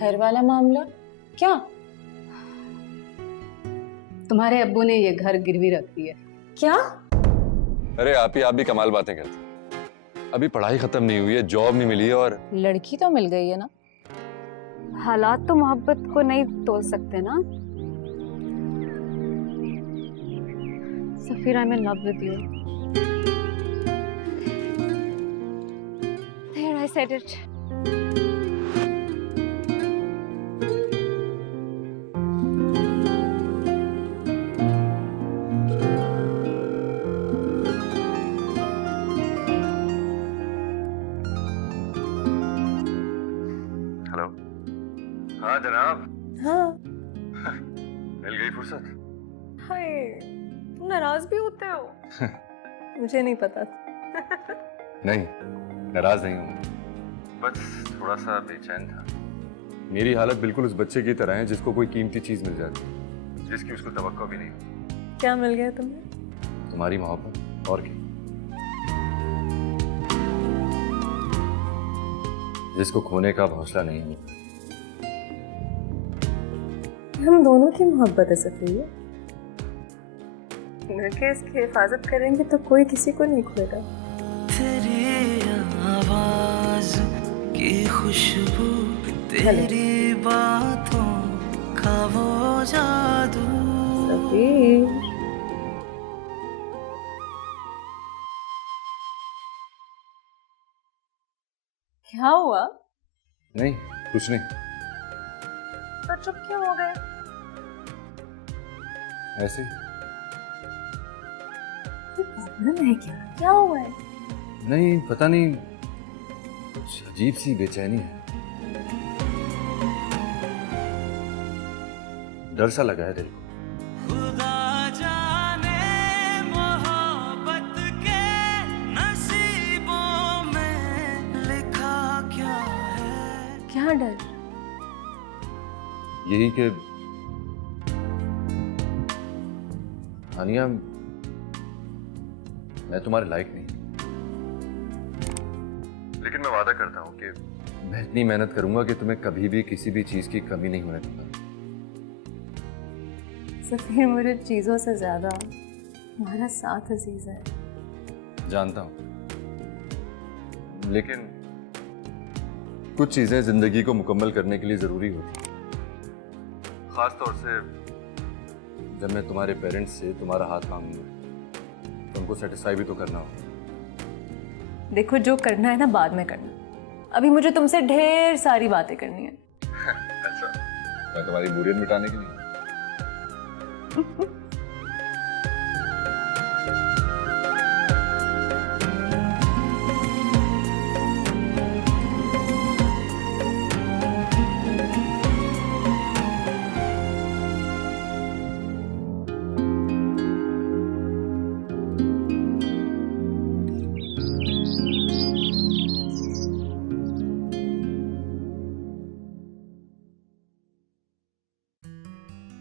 घर वाला मामला क्या? तुम्हारे अब्बू ने ये घर गिरवी रख दी है। क्या? अरे आप भी कमाल बातें करती हैं। अभी पढ़ाई खत्म नहीं हुई है, जॉब नहीं मिली है और लड़की तो मिल गई है ना। हालात तो मोहब्बत को नहीं तोल सकते ना। Safeer, I am in love with you. There, I said it. Hello. हाँ जनाब। हाँ। मिल गई फुर्सत? हाय, तुम नाराज भी होते हो? मुझे नहीं पता। नहीं, नाराज नहीं हूँ, बस थोड़ा सा बेचैन था। मेरी हालत बिल्कुल उस बच्चे की तरह है जिसको कोई कीमती चीज मिल जाती है, जिसकी उसको तवक्को भी नहीं। क्या मिल गया तुम्हें? तुम्हारी मोहब्बत, और क्या। जिसको खोने का हौसला नहीं होता। हम दोनों की मोहब्बत है सफीर। लड़के इसकी हिफाजत करेंगे तो कोई किसी को नहीं खोएगा। तेरी आवाज की खुशबू, तेरी बातों का वो जादू। सफीर, क्या हुआ? नहीं, कुछ नहीं। तो चुप क्यों हो गए? ऐसे पागल है क्या? क्या हुआ है? नहीं, पता नहीं, कुछ अजीब सी बेचैनी है। डर सा लगा है दिल को। खुदा जाने मोहब्बत के नसीबों में लिखा क्या है। क्या डर? यही कि हानिया, मैं तुम्हारे लायक नहीं, लेकिन मैं वादा करता हूं कि मैं इतनी मेहनत करूंगा कि तुम्हें कभी भी किसी भी चीज की कमी नहीं होने दूंगा। सफीर, मुझे चीजों से ज्यादा तुम्हारा साथ अजीज है। जानता हूं, लेकिन कुछ चीजें जिंदगी को मुकम्मल करने के लिए जरूरी होती हैं। खास तौर से जब मैं तुम्हारे पेरेंट्स से तुम्हारा हाथ मांगूंगा तो उनको सेटिस्फाई भी तो करना होगा। देखो, जो करना है ना बाद में करना। अभी मुझे तुमसे ढेर सारी बातें करनी है। अच्छा, मैं तुम्हारी बोरियत मिटाने के लिए।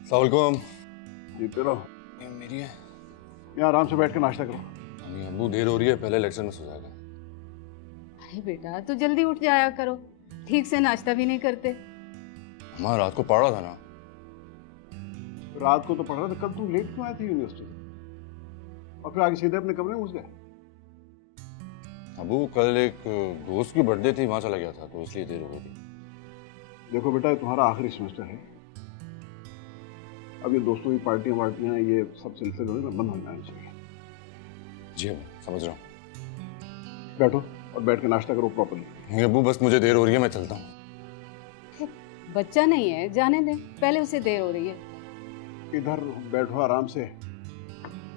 अस्सलामुअलैकुम। जीते रहो। ये मेरी है। यहाँ आराम से बैठ के नाश्ता करो। अम्मी अब्बू, देर हो रही है, पहले लेक्चर में सो जाएगा। अरे बेटा, तो जल्दी उठ जाया करो, ठीक से नाश्ता भी नहीं करते। हमारा रात को पढ़ रहा था ना। रात को तो पढ़ रहा था, कल तुम लेट क्यों आए थे यूनिवर्सिटी से और फिर आगे सीधे अपने कमरे में घुस गए? अबू, कल एक दोस्त की बर्थडे थी, वहां चला गया था तो इसलिए देर हो गई। देखो बेटा, ये तुम्हारा आखिरी सेमेस्टर है। अब ये दोस्तों की पार्टियां ये सब सिलसिले जो है ना बंद हो जाने चाहिए। जी अबू, समझ रहा हूँ। बैठो और बैठ के नाश्ता करो प्रॉपर्ली। अबू, बस मुझे देर हो रही है, मैं चलता हूँ। बच्चा नहीं है, जाने दे, पहले उसे देर हो रही है। इधर बैठो आराम से।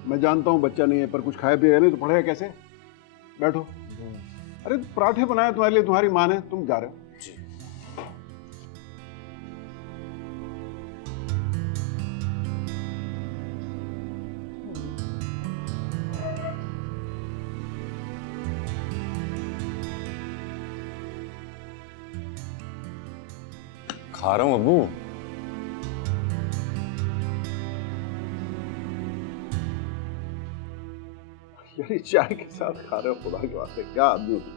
मैं जानता हूँ बच्चा नहीं है, पर कुछ खाया पिएगा नहीं तो पढ़ेगा कैसे? बैठो। अरे पराठे बनाए तुम्हारे लिए तुम्हारी माँ ने, तुम जा रहे हो। जी। खा रहा हूँ अब्बू। यार ये चाय के साथ खा रहे हो, खुदा के वास्ते क्या आदमी हो तुम?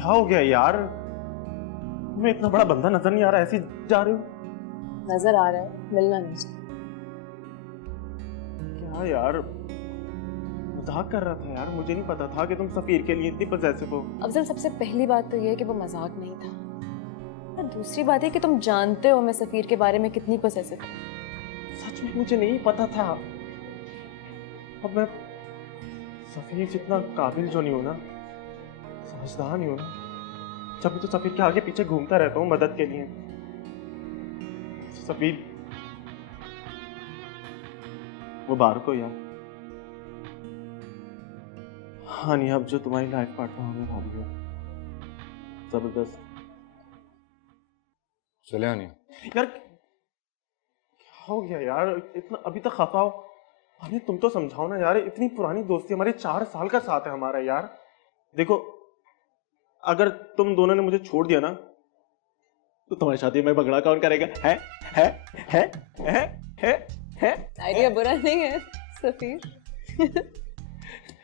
क्या हो गया यार? तुम्हें इतना बड़ा बंदा नजर नहीं आ रहा, ऐसे ही जा रहे हो? नजर आ रहा है, मिलना नहीं चाहिए। क्या यार, मजाक कर रहा था यार, मुझे नहीं पता था कि तुम सफीर के लिए इतनी पजेसिव हो। अफजल, सबसे पहली बात तो ये है कि वो मजाक नहीं था, और दूसरी बात है कि तुम जानते हो मैं सफीर के बारे में कितनी पसेसिव हूँ। सच में मुझे नहीं पता था। अब मैं सफीर जितना काबिल जो नहीं हूं ना, समझदार नहीं हूं ना, जब तो सफीर के आगे पीछे घूमता रहता हूँ मदद के लिए। सफीर वो बार को यार, हाँ नहीं, अब जो तुम्हारी लाइफ पार्टनर होने वाली है, जबरदस्त। चले आनिया। यार क्या हो गया यार, इतना अभी तक खफा हो? अरे तुम तो समझाओ ना यार, इतनी पुरानी दोस्ती, हमारे 4 साल का साथ है हमारा यार। देखो, अगर तुम दोनों ने मुझे छोड़ दिया ना, तो तुम्हारी शादी में बगड़ा कौन करेगा? है है है है है है? आइडिया बुरा नहीं है सफीर।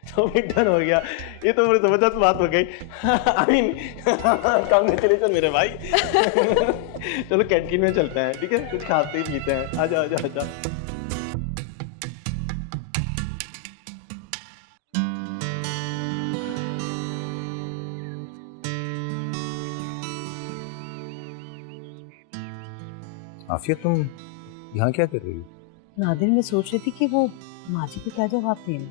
तो भी डन हो गया, ये तो बड़ी जबरदस्त बात हो गई। आई मीन कांग्रेचुलेशन मेरे भाई। चलो कैंटीन में चलते हैं, ठीक है? कुछ खाते ही पीते हैं। आजा आजा आजा। आफिया, तुम यहाँ क्या कर रही हो? नादिर, मैं सोच रही थी कि वो माजी को क्या जवाब देना।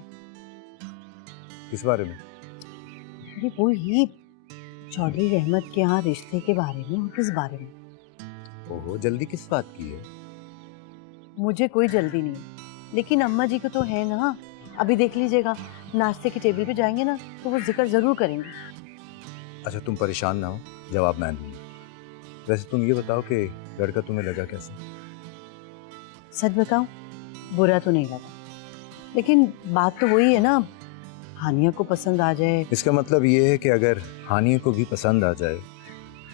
किस बारे में? अरे वो ही चौधरी रहमत के यहाँ रिश्ते के बारे में। और किस बारे में? ओहो, जल्दी किस बात की है? मुझे कोई जल्दी नहीं, लेकिन अम्मा जी को तो है ना। अभी देख लीजिएगा, नाश्ते की टेबल पे जाएंगे ना तो वो जिक्र जरूर करेंगे। अच्छा, तुम परेशान ना हो, जवाब मैं दूंगा। वैसे तुम ये बताओ कि लड़का तुम्हें लगा कैसा? सच बताऊं, बुरा तो नहीं लगा, लेकिन बात तो वही है ना, हानिया को पसंद आ जाए। इसका मतलब ये है कि अगर हानिया को भी पसंद आ जाए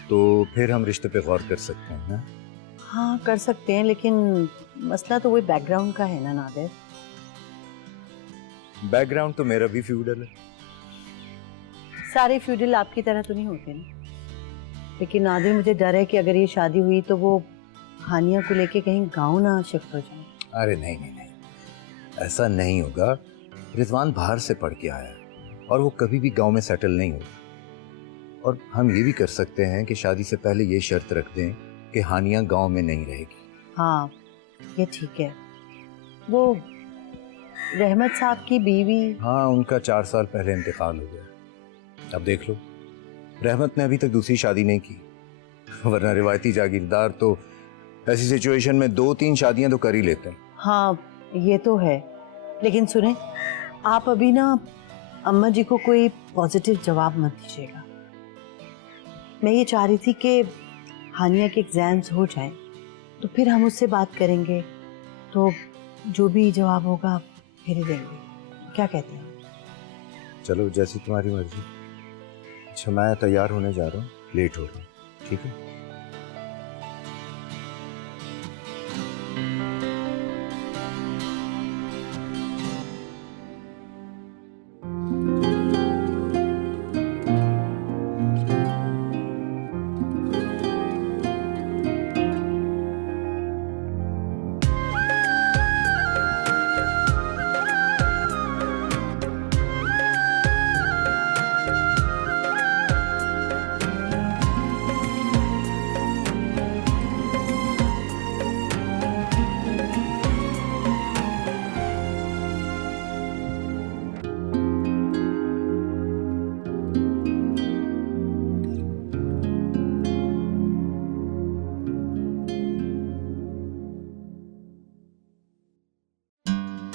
तो फिर हम रिश्ते पे गौर कर सकते हैं ना? हाँ, कर सकते हैं, लेकिन मसला तो वही बैकग्राउंड का है ना नादिर। बैकग्राउंड तो मेरा भी फ्यूडल है। सारे फ्यूडल आपकी तरह तो नहीं होते ना, लेकिन नादिर मुझे डर है कि अगर ये शादी हुई तो वो हानिया को लेके कहीं गांव ना शिफ्ट हो जाए। अरे नहीं नहीं नहीं, ऐसा नहीं होगा। रिजवान बाहर से पढ़ के आया है और वो कभी भी गांव में सेटल नहीं होगा। और हम ये भी कर सकते हैं कि शादी से पहले ये शर्त रख दें कि हानिया गांव में नहीं रहेगी। हाँ, ये ठीक है। वो रहमत साहब की बीवी? हाँ, उनका 4 साल पहले इंतकाल हो गया। अब देख लो, रहमत ने अभी तक दूसरी शादी नहीं की, वरना रिवायती जागीरदार तो ऐसी सिचुएशन में 2-3 शादियां तो कर ही लेते हैं। हाँ, ये तो है, लेकिन सुने, आप अभी ना अम्मा जी को कोई पॉजिटिव जवाब मत दीजिएगा। मैं ये चाह रही थी कि हानिया के एग्जाम्स हो जाए तो फिर हम उससे बात करेंगे, तो जो भी जवाब होगा फिर ही देंगे। क्या कहते हैं? चलो, जैसी तुम्हारी मर्जी। अच्छा, मैं तैयार होने जा रहा हूँ, लेट हो रहा हूँ, ठीक है?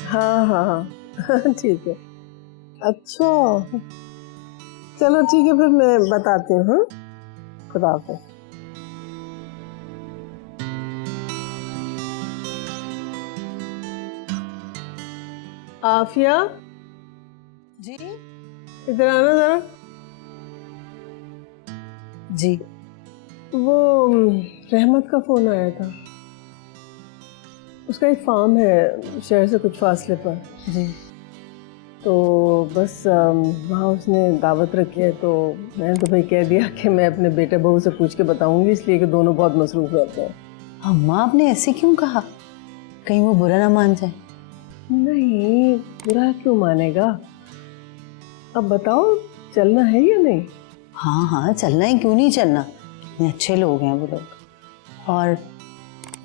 हाँ हाँ हाँ ठीक है। अच्छा, चलो ठीक है, फिर मैं बताती हूँ। खुदा हाफिज़। आफिया जी? इधर आना जरा। जी। वो रहमत का फोन आया था। उसका एक फार्म है शहर से कुछ फासले पर। जी। तो बस वहाँ उसने दावत रखी है, तो मैंने तो भाई कह दिया कि मैं अपने बेटे बहू से पूछ के बताऊंगी, इसलिए कि दोनों बहुत मसरूफ रहते हैं। अम्मा आपने ऐसे क्यों कहा? कहीं वो बुरा ना मान जाए। नहीं, बुरा क्यों मानेगा। अब बताओ चलना है या नहीं? हाँ हाँ चलना है, क्यों नहीं चलना। इतने अच्छे लोग हैं वो लोग, और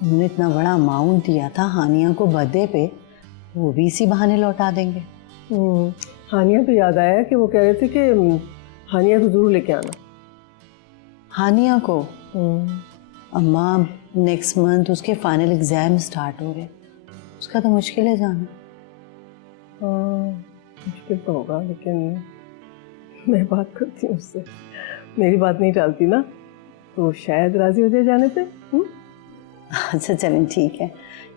उन्होंने इतना बड़ा अमाउंट दिया था हानिया को बर्थडे पे, वो भी इसी बहाने लौटा देंगे। हानिया पे याद आया कि वो कह रहे थे कि हानिया को जरूर लेके आना। हानिया को? अम्मा नेक्स्ट मंथ उसके फाइनल एग्जाम स्टार्ट हो रहे, उसका तो मुश्किल है जाना। मुश्किल तो होगा, लेकिन मैं बात करती हूँ उससे, मेरी बात नहीं टालती ना, तो शायद राजी हो जाए जाने पे। अच्छा चलें ठीक है,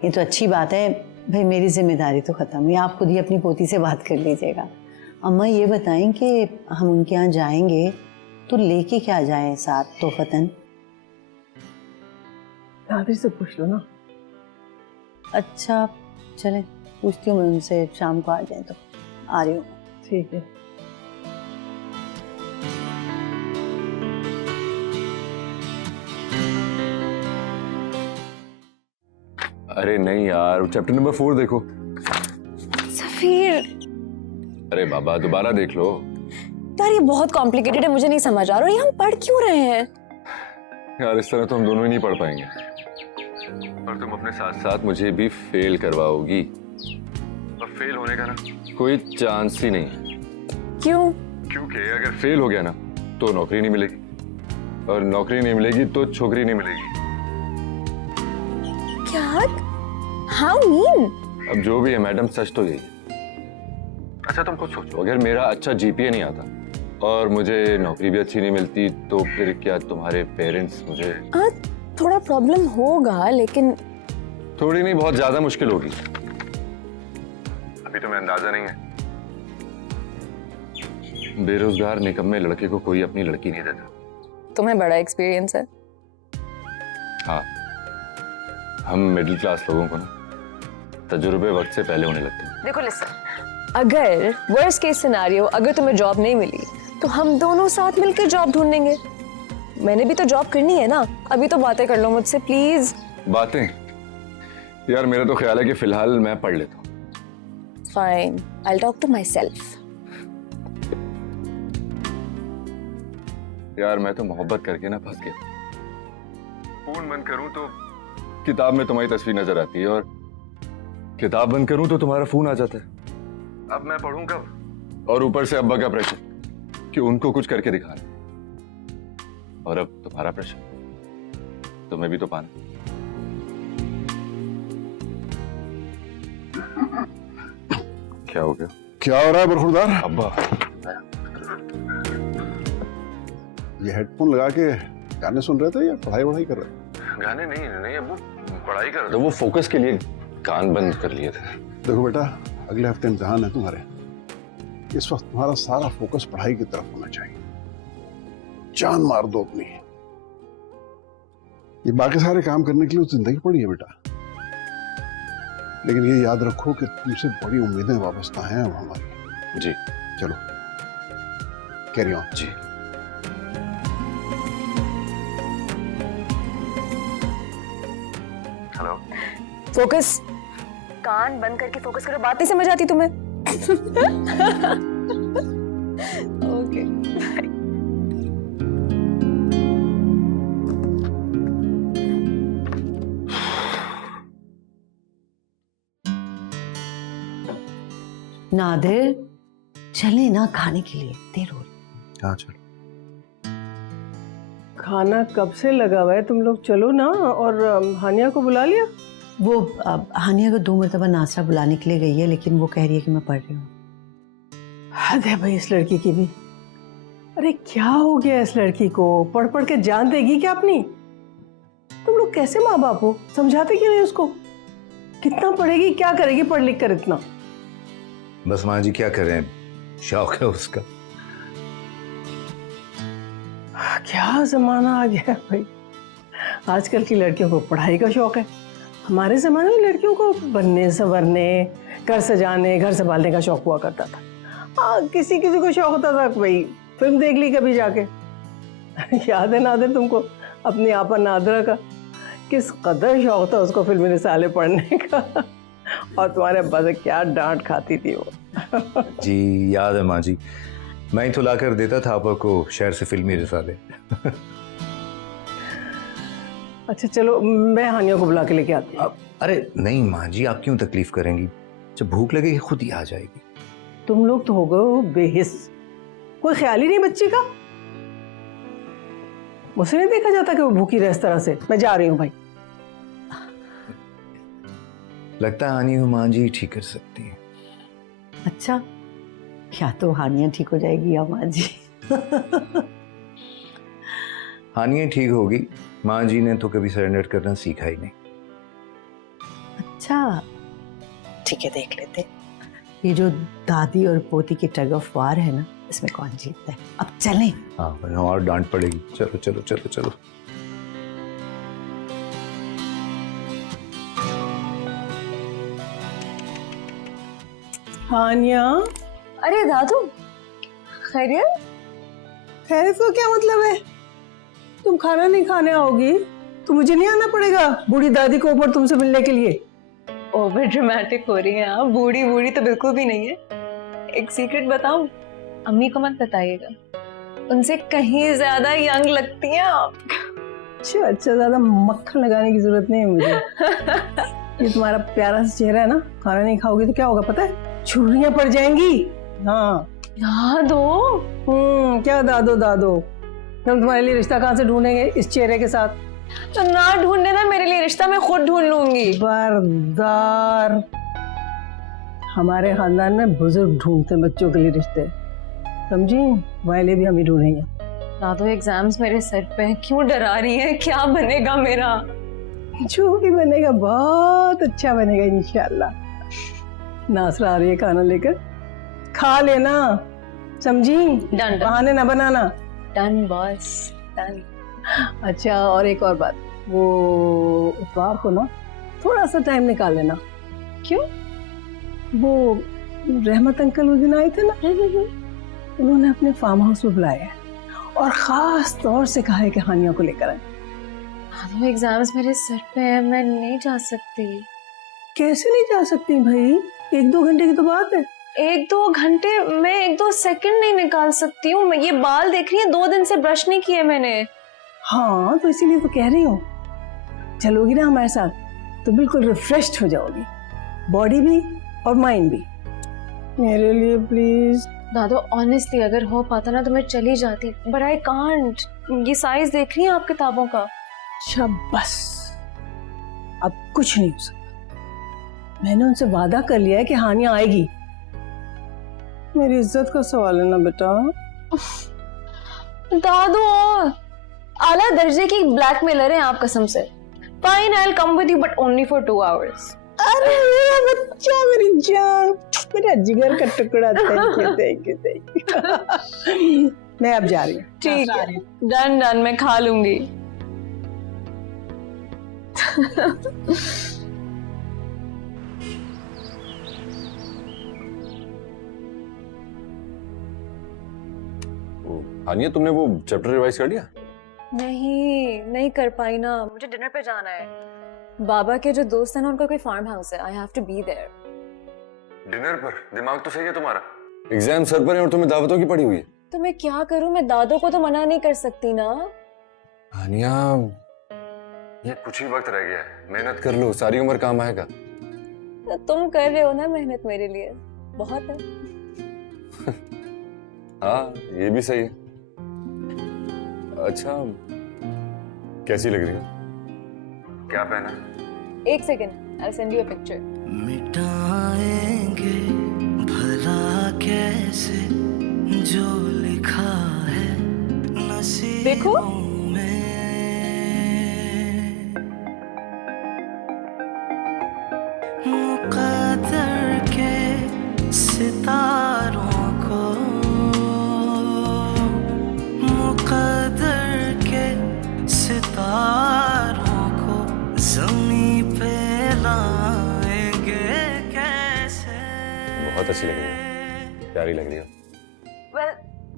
ये तो अच्छी बात है भाई, मेरी जिम्मेदारी तो ख़त्म हुई, आप खुद ही अपनी पोती से बात कर लीजिएगा। अम्मा ये बताएं कि हम उनके यहाँ जाएंगे तो लेके क्या जाएं साथ तोहफतन? नादिर से पूछ लो ना। अच्छा चलें, पूछती हूँ मैं उनसे, शाम को आ जाए तो आ रही हूँ। ठीक है। अरे नहीं यार, चैप्टर नंबर 4 देखो। सफीर अरे बाबा दोबारा देख लो यार, ये बहुत कॉम्प्लिकेटेड है, मुझे नहीं समझ आ रहा, और ये हम पढ़ क्यों रहे हैं? यार। इस तरह तो हम दोनों ही नहीं पढ़ पाएंगे, और तुम अपने साथ साथ मुझे भी फेल करवाओगी, और फेल होने का ना कोई चांस ही नहीं है। क्यों? क्योंकि अगर फेल हो गया ना तो नौकरी नहीं मिलेगी, और नौकरी नहीं मिलेगी तो छोकरी नहीं मिलेगी। क्या? How mean? अब जो भी है मैडम, सच तो यही है। अच्छा तुम खुद सोचो, अगर मेरा अच्छा जीपीए नहीं आता और मुझे नौकरी भी अच्छी नहीं मिलती, तो फिर क्या तुम्हारे पेरेंट्स मुझे? थोड़ा प्रॉब्लम होगा, लेकिन थोड़ी नहीं बहुत ज्यादा मुश्किल होगी। अभी तुम्हें अंदाजा नहीं है, बेरोजगार निकम्मे लड़के को कोई अपनी लड़की नहीं देता। तुम्हें बड़ा एक्सपीरियंस है। हाँ, हम मिडिल क्लास लोगों को ना तजुर्बे वक्त से पहले होने लगते हैं। देखो लिसन, अगर वर्स्ट केस सिनेरियो, अगर तुम्हें जॉब नहीं मिली तो हम दोनों साथ मिलकर जॉब ढूंढेंगे। मैंने भी तो जॉब करनी है ना, अभी तो बातें कर लो मुझसे प्लीज। बातें? यार मेरा तो ख्याल है कि फिलहाल मैं पढ़ लेता हूँ। Fine, I will talk to myself. यार मैं तो मोहब्बत करके ना फंस गया। फोन बंद करूं तो किताब में तुम्हारी तस्वीर नजर आती है, और किताब बंद करूं तो तुम्हारा फोन आ जाता है। अब मैं पढ़ूं कब? और ऊपर से अब्बा का प्रेशर कि उनको कुछ करके दिखाना, और अब तुम्हारा प्रेशर, तुम्हें भी तो पाना। क्या हो गया? क्या हो रहा है बरखुरदार? अब्बा ये हेडफोन लगा के गाने सुन रहे थे या पढ़ाई वढ़ाई कर रहे थे? गाने नहीं नहीं अब्बू, पढ़ाई कर रहे थे। वो फोकस के लिए कान बंद कर लिए थे। देखो बेटा, अगले हफ्ते इम्तिहान है तुम्हारे, इस वक्त तुम्हारा सारा फोकस पढ़ाई की तरफ होना चाहिए। जान मार दो अपनी, ये बाकी सारे काम करने के लिए जिंदगी पड़ी है बेटा, लेकिन ये याद रखो कि तुमसे बड़ी उम्मीदें वाबस्ता हैं अब हमारी। जी चलो कैरी ऑन। जी। हेलो, फोकस, कान बंद करके फोकस करो, बात नहीं समझ आती तुम्हें? Okay bye. नादिर चले ना खाने के लिए, देर हो रही। हाँ चलो। खाना कब से लगा हुआ है, तुम लोग चलो ना। और हानिया को बुला लिया? वो हानिया को 2 मरतबा नाश्ता बुलाने के लिए गई है, लेकिन वो कह रही है कि मैं पढ़ रही हूँ। हद है भाई इस लड़की की भी। अरे क्या हो गया इस लड़की को, पढ़ पढ़ के जान देगी क्या अपनी? तुम लोग कैसे माँ बाप हो, समझाते क्यों नहीं उसको? कितना पढ़ेगी, क्या करेगी पढ़ लिख कर इतना? बस माँ जी क्या करें, शौक है उसका। क्या जमाना आ गया है भाई, आजकल की लड़कियों को पढ़ाई का शौक है। हमारे जमाने में लड़कियों को बनने संवरने, घर सजाने, घर संभालने का शौक हुआ करता था। हाँ, किसी किसी को शौक होता था भाई फिल्म देख ली कभी जाके। याद है नादिर तुमको अपनी आपा नादरा का किस कदर शौक था उसको फिल्मी रिसाले पढ़ने का। और तुम्हारे अब्बा से क्या डांट खाती थी वो। जी याद है माँ जी, मैं ही तो ला कर देता था आपा को शहर से फिल्मी रिसाले। अच्छा चलो, मैं हानिया को बुला के लेके आती हूँ। अरे नहीं माँ जी, आप क्यों तकलीफ करेंगी? जब भूख लगेगी खुद ही आ जाएगी। तुम लोग तो हो गए हो बेहिस, कोई ख्याल ही नहीं बच्ची का। मुझसे नहीं देखा जाता कि वो भूखी रहे इस तरह से। मैं जा रही हूँ भाई। लगता है हानि को माँ जी ठीक कर सकती है। अच्छा, क्या तो हानिया ठीक हो जाएगी या माँ जी? हानिया ठीक होगी, माँ जी ने तो कभी सरेंडर करना सीखा ही नहीं। अच्छा ठीक है, देख लेते। ये जो दादी और पोती की टग ऑफ वार है ना, इसमें कौन जीतता है। अब चलें। हाँ वरना और डांट पड़ेगी। चलो चलो चलो चलो। हानिया, अरे दादू, खैरियत? खैरियत का क्या मतलब है? तुम खाना नहीं खाने आओगी तो मुझे नहीं आना पड़ेगा बूढ़ी दादी को ऊपर तुमसे मिलने के लिए? ओवर ड्रामेटिक हो रही है आप। बूढ़ी बूढ़ी तो बिल्कुल भी नहीं है। एक सीक्रेट बताऊं? अम्मी को मत बताइएगा, उनसे कहीं ज्यादा यंग लगती हैं आप। अच्छा अच्छा, ज्यादा मक्खन लगाने की जरूरत नहीं है मुझे। ये तुम्हारा प्यारा सा चेहरा है ना, खाना नहीं खाओगी तो क्या होगा पता है? छुरियां पड़ जाएंगी। हाँ दादो। क्या दादो दादो, हम तुम्हारे लिए रिश्ता कहाँ से ढूंढेंगे इस चेहरे के साथ? तो ना ढूंढने ना मेरे लिए रिश्ता, मैं खुद ढूंढ लूंगी। बरदार, हमारे खानदान में बुजुर्ग ढूंढते बच्चों के लिए रिश्ते, समझी? वाले भी हम ही ढूंढेंगे। दादो, एग्जाम्स मेरे सर पे हैं, क्यों डरा रही हैं? क्या बनेगा मेरा? जो भी बनेगा बहुत अच्छा बनेगा इंशाल्लाह। नासरा आ रही है खाना लेकर, खा लेना, समझी? डन बहाने ना बनाना। Done boss, done. अच्छा, और एक और बात, वो इतवार को ना थोड़ा सा टाइम निकाल लेना। क्यों? वो रहमत अंकल उस दिन आए थे ना, उन्होंने अपने फार्म हाउस में बुलाया है और खास तौर से कहा है कि हानिया को लेकर आए। दादो, एग्जाम्स मेरे सर पे हैं, मैं नहीं जा सकती। कैसे नहीं जा सकती भाई? 1-2 घंटे की तो बात है। 1-2 घंटे? मैं 1-2 सेकंड नहीं निकाल सकती हूँ। मैं ये बाल देख रही है, 2 दिन से ब्रश नहीं किए मैंने। हाँ तो इसीलिए तो कह रही हूँ, चलोगी ना हमारे साथ तो बिल्कुल रिफ्रेश्ड हो जाओगी, बॉडी भी और माइंड भी। मेरे लिए प्लीज। दादो, ऑनेस्टली अगर हो पाता ना तो मैं चली जाती, बट आई कांट। ये साइज देख रही हैं आप किताबों का? अच्छा बस, अब कुछ नहीं हो सकता। मैंने उनसे वादा कर लिया है कि हानिया आएगी। मेरी इज्जत का सवाल है ना बेटा। दादू, आला दर्जे की ब्लैकमेलर हैं आप कसम से। Fine, I will come with you but only for 2 hours। अरे मेरा बच्चा, मेरी जान, मेरा जिगर का टुकड़ा। Thank you thank you thank you. मैं अब जा रही हूँ। ठीक है, डन डन, मैं खा लूंगी। हानिया, तुमने वो चैप्टर रिवाइज कर लिया? नहीं कर पाई ना, मुझे डिनर पे जाना है। बाबा के जो दोस्त हैं ना, उनका कोई फार्म हाउस है, I have to be there. Dinner पर? दिमाग तो सही है तुम्हारा। एग्जाम सर पर है और तुम्हें दावतों की पड़ी हुई है। तो मैं क्या करूं? मैं दादो को तो मना नहीं कर सकती ना। हानिया, ये कुछ ही वक्त रह गया है, मेहनत कर लो, सारी उम्र काम आएगा। तो तुम कर रहे हो ना मेहनत मेरे लिए, बहुत है। हाँ ये भी सही है। अच्छा, कैसी लग रही हो? क्या पहना? 1 second, I send you a picture. मिटाएंगे भला कैसे जो लिखा है देखो। नसीबों में। मुक़द्दर के सितारों को, मुक़द्दर के सितारों को ज़मीं पे बहुत अच्छी लग रही हो, प्यारी लग रही हो। वेल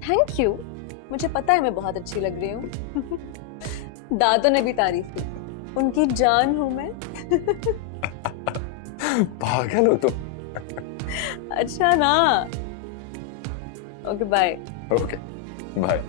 थैंक यू, मुझे पता है मैं बहुत अच्छी लग रही हूँ। दादों ने भी तारीफ की, उनकी जान हूँ मैं। पागल हो तुम। अच्छा ना, okay bye. Okay bye.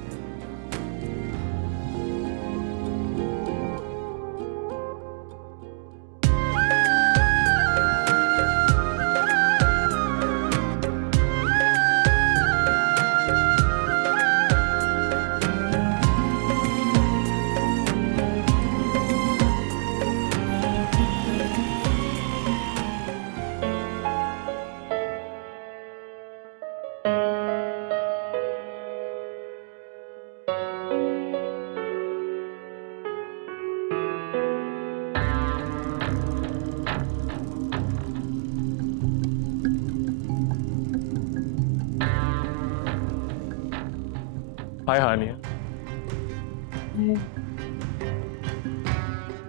Hi Haniya.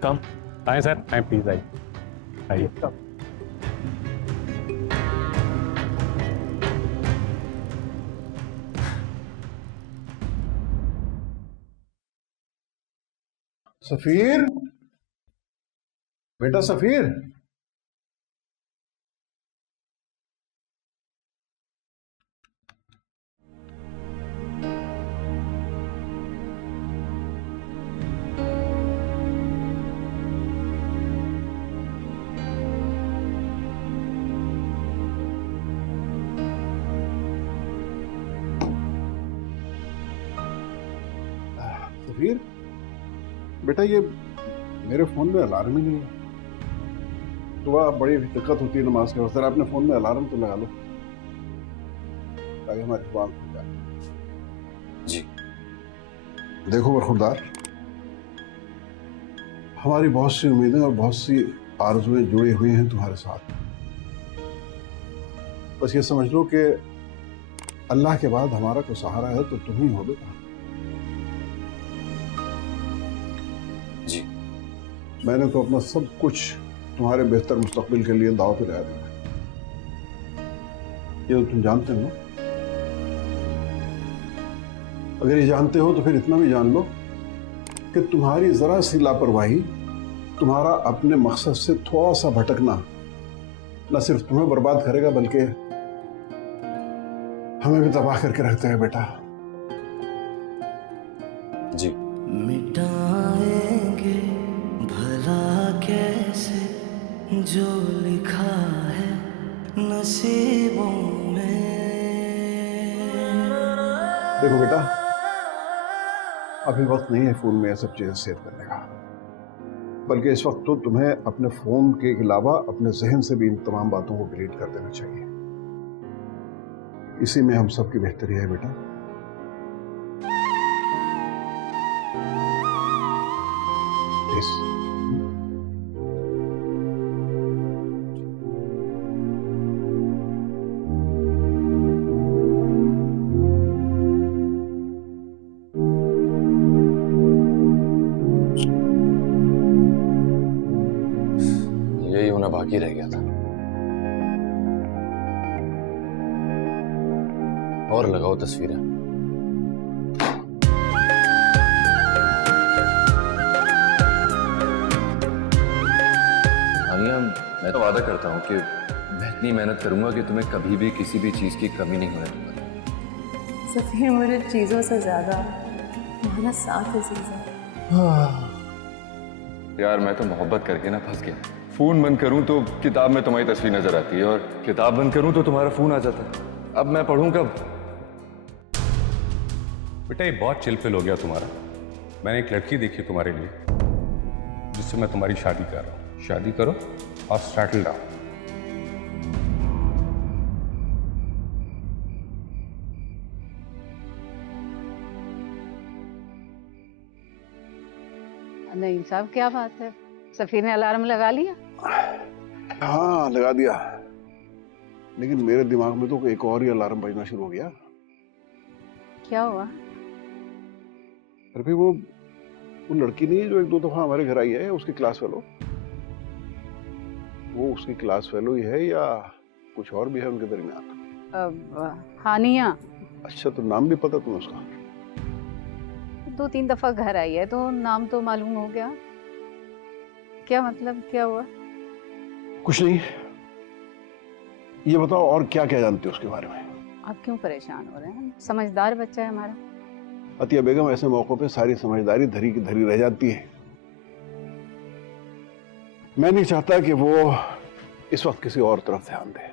Come आए सर, आए प्लीज आइए आइए। सफीर, बेटा सफीर। सफीर बेटा, ये मेरे फोन में अलार्म ही नहीं है। सुबह बड़ी दिक्कत होती है नमाज के वक्त। अपने फोन में अलार्म तो लगा लो ताकि हमारी जुबान खुल जाए। जी। देखो बरखुरदार, हमारी बहुत सी उम्मीदें और बहुत सी आरजुएं जुड़ी हुई हैं तुम्हारे साथ। बस ये समझ लो कि अल्लाह के बाद हमारा कोई सहारा है तो तुम ही हो बेटा। जी। मैंने तो अपना सब कुछ तुम्हारे बेहतर मुस्तकबिल के लिए दाव पे लगा दिया। ये तो तुम जानते हो ना। अगर ये जानते हो तो फिर इतना भी जान लो कि तुम्हारी जरा सी लापरवाही, तुम्हारा अपने मकसद से थोड़ा सा भटकना न सिर्फ तुम्हें बर्बाद करेगा बल्कि हमें भी तबाह करके रखते हैं बेटा। जी। मिटाएंगे भला कैसे जो लिखा है नसीबों में। देखो बेटा, अभी वक्त नहीं है फोन में ये सब चीजें सेव करने का, बल्कि इस वक्त तो तुम्हें अपने फोन के अलावा अपने जहन से भी इन तमाम बातों को डिलीट कर देना चाहिए। इसी में हम सबकी बेहतरी है बेटा। प्लीज। यही होना बाकी रह गया था। और लगाओ तस्वीरें। आनिया, मैं तो वादा करता हूँ कि मैं इतनी मेहनत करूंगा कि तुम्हें कभी भी किसी भी चीज की कमी नहीं होने दूंगा। सफीर, मुझे चीजों से ज्यादा तुम्हारा साथ अजीज है। यार, मैं तो मोहब्बत करके ना फंस गया। फोन बंद करूं तो किताब में तुम्हारी तस्वीर नजर आती है, और किताब बंद करूं तो तुम्हारा फोन आ जाता है। अब मैं पढ़ूं कब? बेटा, ये बहुत चिलपिल हो गया तुम्हारा। मैंने एक लड़की देखी तुम्हारे लिए, जिससे मैं तुम्हारी शादी कर रहा हूँ। शादी करो और सेटल डाउन। नहीं साहब, क्या बात है, सफीर ने अलार्म लगा लिया? हाँ, लगा दिया, लेकिन मेरे दिमाग में तो एक और ही अलार्म बजना शुरू हो गया। क्या हुआ? अरे भाई, वो लड़की नहीं है जो एक दो दफा हमारे घर आई है, उसकी क्लास फेलो। वो उसकी क्लास फेलो ही है या कुछ और भी है उनके दरमियान? हानिया अच्छा, तो नाम भी पता तुम्हें उसका? 2-3 दफा घर आई है तो नाम तो मालूम हो गया। क्या मतलब, क्या हुआ? कुछ नहीं। ये बताओ और क्या क्या जानते हो उसके बारे में? आप क्यों परेशान हो रहे हैं? समझदार बच्चा है हमारा। अतिया बेगम, ऐसे मौकों पे सारी समझदारी धरी की धरी रह जाती है। मैं नहीं चाहता कि वो इस वक्त किसी और तरफ ध्यान दे,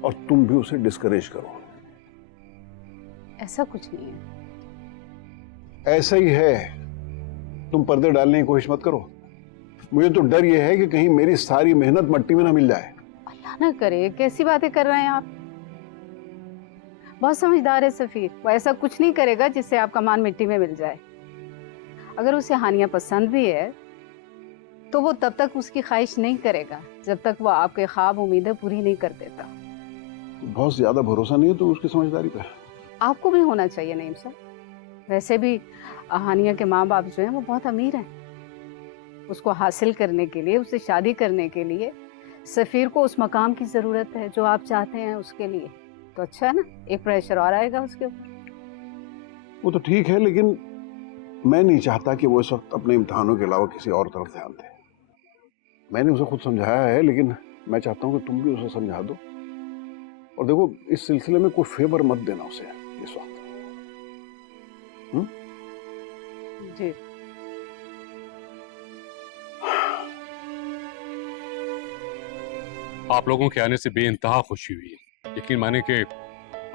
और तुम भी उसे डिस्करेज करो। ऐसा कुछ नहीं है। ऐसा ही है। तुम पर्दे डालने की कोशिश मत करो। मुझे तो डर यह है कि कहीं मेरी सारी मेहनत मट्टी में ना मिल जाए। अल्लाह ना करे, कैसी बातें कर रहे हैं आप? बहुत समझदार है सफीर। वो ऐसा कुछ नहीं करेगा जिससे आपका मान मिट्टी में मिल जाए। अगर उसे हानिया पसंद भी है तो वो तब तक उसकी ख्वाहिश नहीं करेगा जब तक वो आपके ख्वाब उम्मीदें पूरी नहीं कर देता। बहुत ज्यादा भरोसा नहीं है तुम उसकी समझदारी पे? आपको भी होना चाहिए नईम साहब। वैसे भी हानिया के माँ बाप जो हैं वो बहुत अमीर हैं। उसको हासिल करने के लिए, उससे शादी करने के लिए सफीर को उस मकाम की जरूरत है जो आप चाहते हैं उसके लिए। तो अच्छा है ना, एक प्रेशर और आएगा उसके ऊपर। वो तो ठीक है, लेकिन मैं नहीं चाहता कि वो इस वक्त अपने इम्तिहानों के अलावा किसी और तरफ ध्यान दे। मैंने उसे खुद समझाया है, लेकिन मैं चाहता हूँ कि तुम भी उसे समझा दो। और देखो, इस सिलसिले में कोई फेवर मत देना उसे इस वक्त। जी। आप लोगों के आने से बेइंतहा खुशी हुई है। यकीन माने कि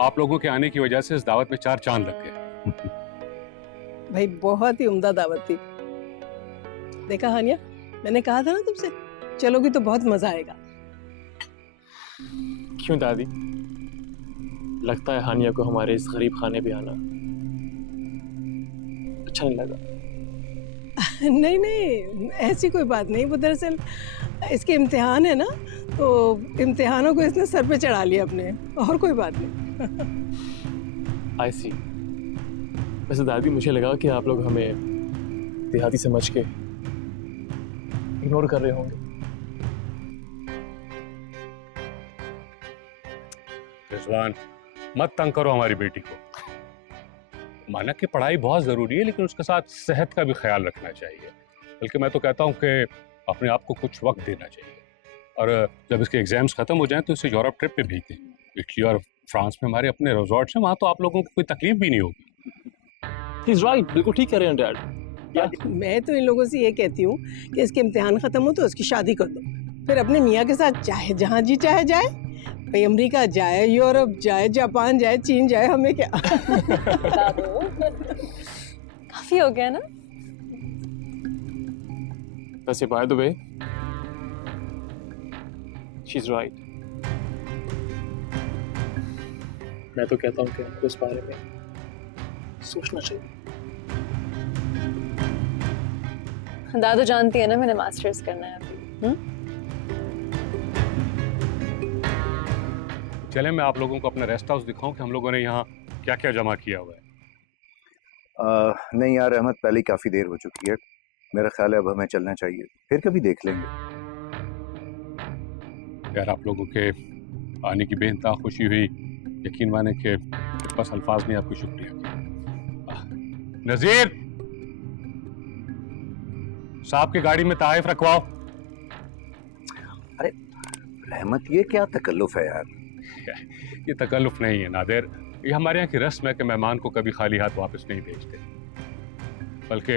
आप लोगों के आने की वजह से इस दावत में 4 चांद लग गए। भाई बहुत ही उम्दा दावत थी। देखा हानिया, मैंने कहा था ना तुमसे, चलोगी तो बहुत मजा आएगा। क्यों दादी? लगता है हानिया को हमारे इस गरीब खाने पे आना अच्छा नहीं लगा। नहीं नहीं, ऐसी कोई बात नहीं। वो दरअसल इसके इम्तिहान है ना, तो इम्तिहानों को इसने सर पे चढ़ा लिया अपने, और कोई बात नहीं। आई सी। वैसे दादी, मुझे लगा कि आप लोग हमें देहाती समझ के इग्नोर कर रहे होंगे। रिजवान, मत तंग करो हमारी बेटी को। माना कि पढ़ाई बहुत जरूरी है, लेकिन उसके साथ सेहत का भी ख्याल रखना चाहिए। बल्कि मैं तो कहता हूँ कि अपने आप को कुछ वक्त देना चाहिए, और जब इसके एग्जाम्स खत्म हो जाएं तो इसे यूरोप ट्रिप पे भेज दें। इटली और फ्रांस में हमारे अपने रिजॉर्ट्स हैं, वहाँ तो आप लोगों को कोई तकलीफ भी नहीं होगी। He's right, बिल्कुल ठीक कह रहे हैं डैड। मैं तो इन लोगों से ये कहती हूँ कि इसके इम्तिहान खत्म हो तो उसकी शादी कर दो, फिर अपने मियाँ के साथ चाहे जहाँ जी चाहे जाए। भाई अमेरिका जाए, यूरोप जाए, जापान जाए, चीन जाए, हमें क्या। काफी हो गया ना? वैसे by the way, she is right. मैं तो कहता हूँ कि हमको इस बारे में सोचना चाहिए। दादू जानती है ना मैंने मास्टर्स करना है अभी। चले मैं आप लोगों को अपना रेस्ट हाउस दिखाऊं कि हम लोगों ने यहाँ क्या क्या जमा किया हुआ है। नहीं यार अहमद, पहले काफ़ी देर हो चुकी है। मेरा ख्याल है अब हमें चलना चाहिए, फिर कभी देख लेंगे। यार आप लोगों के आने की बेइंतहा खुशी हुई। यकीन माने कि बस अल्फाज नहीं आपको शुक्रिया। नजीर साहब की गाड़ी में तहफ़ रखवाओ। अरे रहमत, ये क्या तकल्लुफ है यार? ये तकल्लुफ नहीं है नादिर, ये हमारे यहाँ की रस्म है कि मेहमान को कभी खाली हाथ वापस नहीं भेजते। बल्कि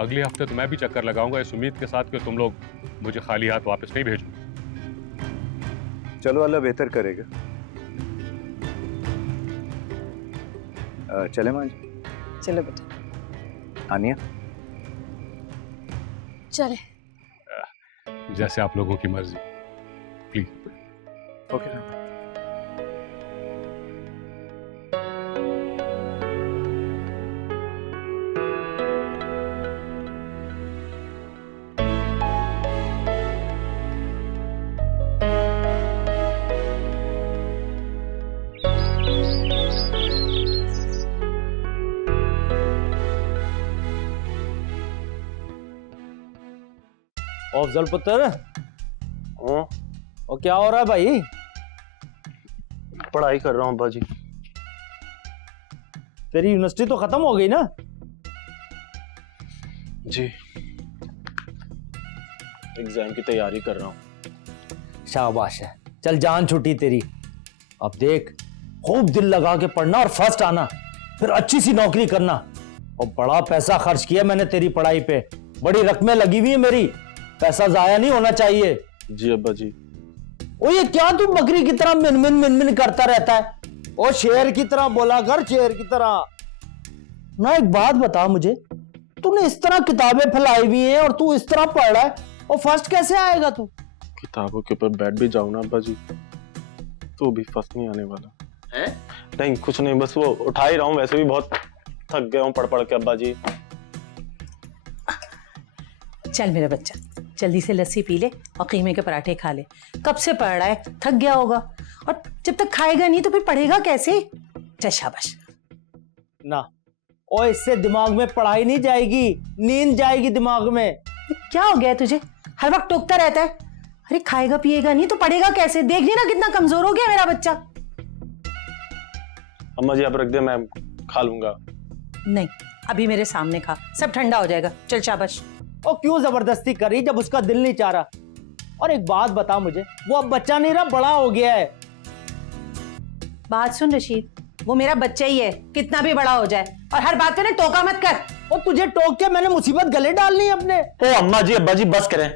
अगले हफ्ते तो मैं भी चक्कर लगाऊंगा इस उम्मीद के साथ कि तुम लोग मुझे खाली हाथ वापस नहीं भेजो। चलो अल्लाह बेहतर करेगा। चले मां जी? चलो बेटा। आनिया चले। जैसे आप लोगों की मर्जी, प्लीज। ओके। अफजल पुत्र, और क्या हो रहा है भाई? पढ़ाई कर रहा हूँ अब्बा जी। तेरी यूनिवर्सिटी तो खत्म हो गई ना? जी, एग्जाम की तैयारी कर रहा हूँ। शाबाश है, चल जान छुट्टी तेरी। अब देख, खूब दिल लगा के पढ़ना और फर्स्ट आना, फिर अच्छी सी नौकरी करना। और बड़ा पैसा खर्च किया मैंने तेरी पढ़ाई पे, बड़ी रकमें लगी हुई है मेरी, पैसा जाया नहीं होना चाहिए। जी अब्बा जी। ओ ये क्या तू बकरी की तरह मिन करता रहता है? ओ शेर की तरह बोला कर, शेर की तरह ना। एक बात बता मुझे, तूने इस तरह किताबें फैलाई हुई हैं और तू इस तरह पढ़ रहा है, और फर्स्ट कैसे आएगा तू? किताबों के ऊपर बैठ भी जाऊँ ना अब्बा जी तो भी फर्स्ट नहीं आने वाला है। नहीं कुछ नहीं, बस वो उठा ही रहा हूँ, वैसे भी बहुत थक गया हूँ पढ़ के अब्बा जी। चल मेरा बच्चा, जल्दी से लस्सी पी ले और कीमे के पराठे खा ले। कब से पढ़ रहा है, थक गया होगा, और जब तक खाएगा नहीं तो फिर पढ़ेगा कैसे? चल शाबाश। ना, ओ इससे दिमाग में पढ़ाई नहीं जाएगी, नींद जाएगी दिमाग में। क्या हो गया है तुझे? हर वक्त टोकता रहता है। अरे खाएगा पिएगा नहीं तो पढ़ेगा कैसे? देख नहीं ना कितना कमजोर हो गया मेरा बच्चा। अम्मा जी आप रख दे, मैं खा लूंगा। नहीं, अभी मेरे सामने खा, सब ठंडा हो जाएगा। चल शाबाश। ओ क्यों जबरदस्ती करी जब उसका दिल नहीं चाह रहा? और एक बात बता मुझे, वो अब बच्चा नहीं रहा, बड़ा हो गया है। बात सुन रशीद, वो मेरा बच्चा ही है, कितना भी बड़ा हो जाए, और हर बात पे ना टोका मत कर। और तुझे टोक के मैंने मुसीबत गले डालनी है अपने। ओ अम्मा जी अब्बा जी बस करें,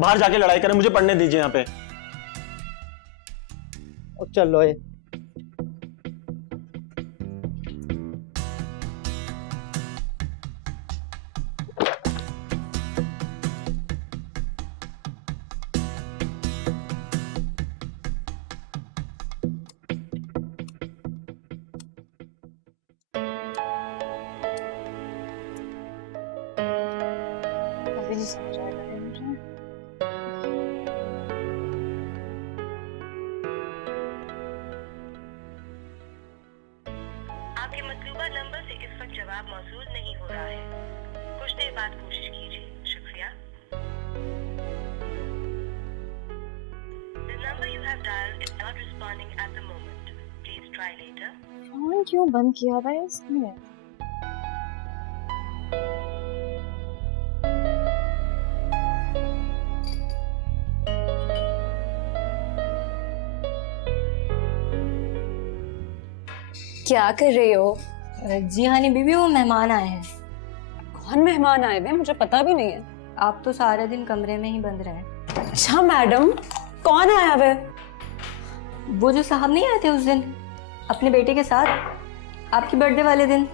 बाहर जाके लड़ाई करें, मुझे पढ़ने दीजिए यहाँ पे। और चलो ये आपके मतलूबा नंबर से इस वक्त जवाब मौसूल नहीं हो रहा है, कुछ देर बाद कोशिश कीजिए। शुक्रिया। The number you have dialed is not responding at the moment. Please try later. Phone क्यों बंद किया हुआ है इसने? क्या कर रही हो? जी हानी बीबी, वो मेहमान आए हैं। कौन मेहमान आए हुए? मुझे पता भी नहीं है। आप तो सारा दिन कमरे में ही बंद रहे। अच्छा मैडम, कौन आया हुआ है? वो जो साहब नहीं आए थे उस दिन अपने बेटे के साथ, आपकी बर्थडे वाले दिन।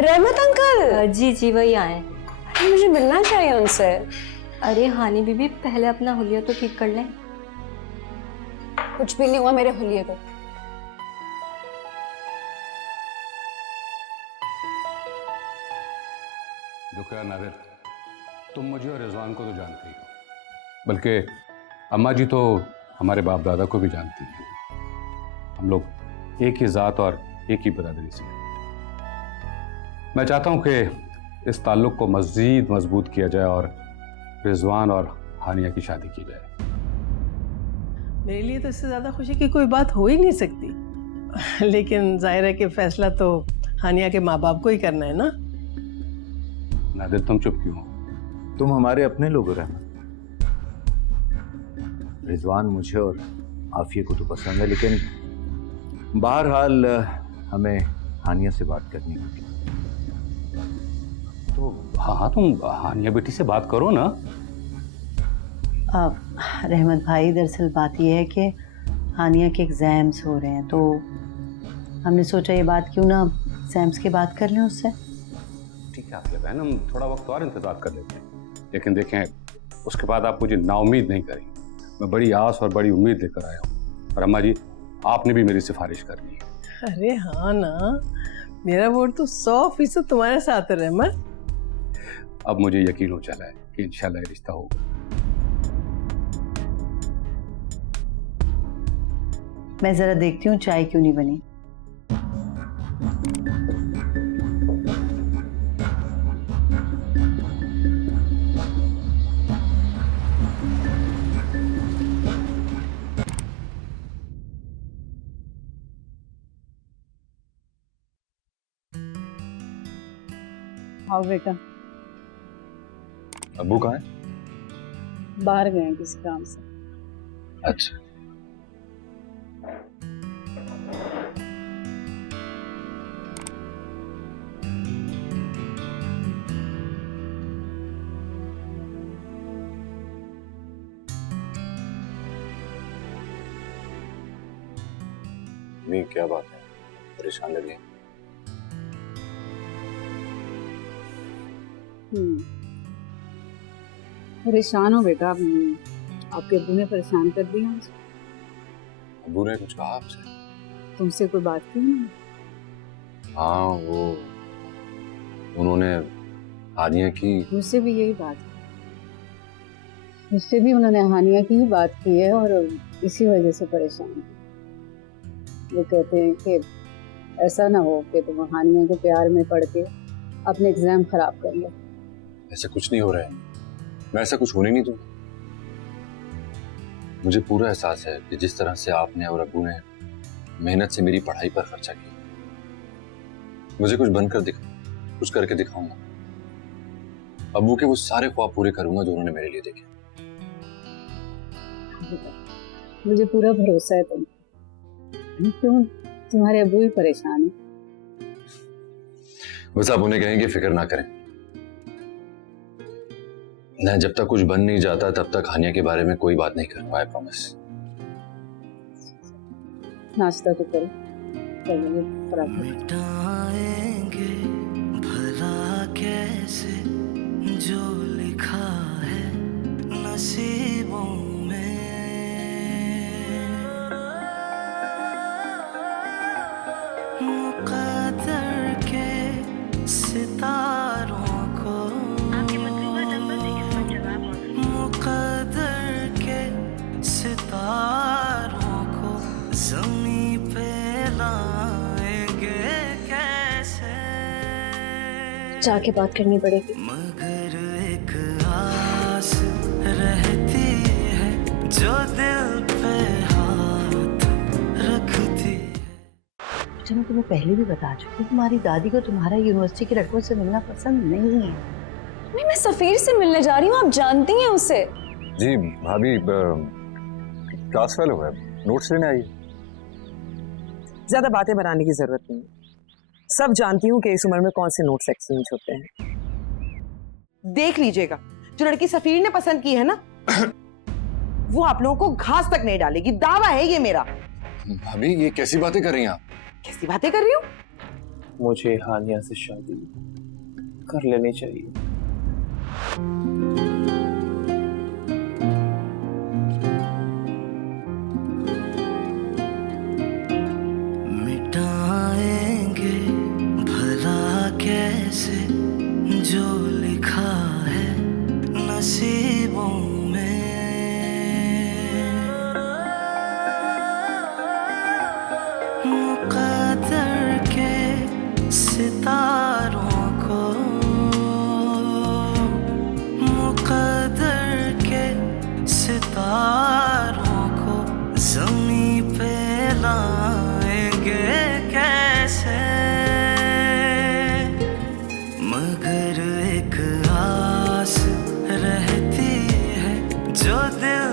रहमत अंकल? जी जी वही आए। अरे मुझे मिलना चाहिए उनसे। अरे हानी बीबी, पहले अपना हुलिया तो ठीक कर लें। कुछ भी नहीं हुआ मेरे हुलिये को। देखो यार नादिर, तुम मुझे और रिजवान को तो जानते ही हो, बल्कि अम्मा जी तो हमारे बाप दादा को भी जानती हैं। हम लोग एक ही ज़ात और एक ही बिरादरी से। मैं चाहता हूं कि इस ताल्लुक को मज़ीद मजबूत किया जाए और रिजवान और हानिया की शादी की जाए। मेरे लिए तो इससे ज़्यादा खुशी की कोई बात हो ही नहीं सकती, लेकिन जाहिर है कि फैसला तो हानिया के माँ बाप को ही करना है ना। नादिर तुम चुप क्यों हो? तुम हमारे अपने लोग हो रहमत। रिजवान मुझे और आफिया को तो पसंद है, लेकिन बहरहाल हमें हानिया से बात करनी होगी। तो हाँ, तुम हानिया बेटी से बात करो ना। रहमत भाई, दरअसल बात यह है कि हानिया के एग्ज़ाम्स हो रहे हैं, तो हमने सोचा ये बात क्यों ना एग्ज़ाम्स की बात कर लें उससे। ठीक है आफिया बहन, हम थोड़ा वक्त और इंतजार कर लेते हैं, लेकिन देखें उसके बाद आप मुझे नाउम्मीद नहीं करेंगे। मैं बड़ी आस और बड़ी उम्मीद लेकर आया हूँ, और अम्मा जी आपने भी मेरी सिफारिश करनी है। अरे हाँ ना, मेरा वोट तो 100% तुम्हारे साथ है रहमत। अब मुझे यकीन हो चला है कि इंशाल्लाह ये रिश्ता होगा। मैं ज़रा देखती हूँ चाय क्यों नहीं बनी। आओ बेटा। अब्बू कहाँ है? बाहर गए हैं किसी काम से। अच्छा। नहीं, क्या बात है, परेशान लगे? परेशान हो बेटा? आपके अब्बू ने परेशान कर दिया मुझे। अब्बू ने कुछ कहा आपसे? तुमसे कोई बात की नहीं? हाँ, वो उन्होंने हानिया की। मुझसे भी यही बात है, मुझसे भी उन्होंने हानिया की ही बात की है और इसी वजह से परेशान है। वो कहते हैं कि ऐसा ना हो कि तुम हानिया के प्यार में पड़ के अपने एग्जाम खराब कर लो। ऐसा कुछ नहीं हो रहा है, मैं ऐसा कुछ होने नहीं दूंगा। मुझे पूरा एहसास है कि जिस तरह से आपने और अब्बू ने मेहनत से मेरी पढ़ाई पर खर्चा किया, मुझे कुछ बनकर कुछ करके दिखाऊंगा। अब्बू के वो सारे ख्वाब पूरे करूंगा जो उन्होंने मेरे लिए देखे। मुझे पूरा भरोसा है तुम। क्यों तुम्हारे अब्बू ही परेशान है? बस आप उन्हें कहेंगे फिक्र ना करें। मैं जब तक कुछ बन नहीं जाता तब तक हानिया के बारे में कोई बात नहीं करूंगा, आई प्रॉमिस। नाश्ता तो करो। मिटाएंगे भला कैसे जो लिखा है नसीबों में। मुक़द्दर के सितारों को, मुक़द्दर के सितारों को ज़मीं पे लाएंगे कैसे? जाके बात करनी पड़ेगी। मगर एक आस रहती है जो दिल पे हाथ रखती है। अच्छा, मैं तुम्हें पहले भी बता चुकी हूँ, तुम्हारी दादी को तुम्हारा यूनिवर्सिटी के लड़कों से मिलना पसंद नहीं है। नहीं, मैं सफीर से मिलने जा रही हूँ, आप जानती हैं उसे। जी भाभी, क्लास फेल हो गए, नोट्स लेने आई। ज्यादा बातें बनाने की जरूरत नहीं, सब जानती हूँ कि इस उम्र में कौन से नोट्स एक्सचेंज होते हैं। देख लीजिएगा, जो लड़की सफीर ने पसंद की है ना, वो आप लोगों को घास तक नहीं डालेगी, दावा है ये मेरा। भाभी, ये कैसी बातें कर रही हैं आप? कैसी बातें कर रही हूँ? मुझे हानिया से शादी कर लेनी चाहिए। मिटाएंगे भला कैसे जो लिखा है नसीबों में। मुक़द्दर के सितारों को, मुक़द्दर के सितारों को ज़मीं पे लाएंगे कैसे? मगर एक आस रहती है जो दिल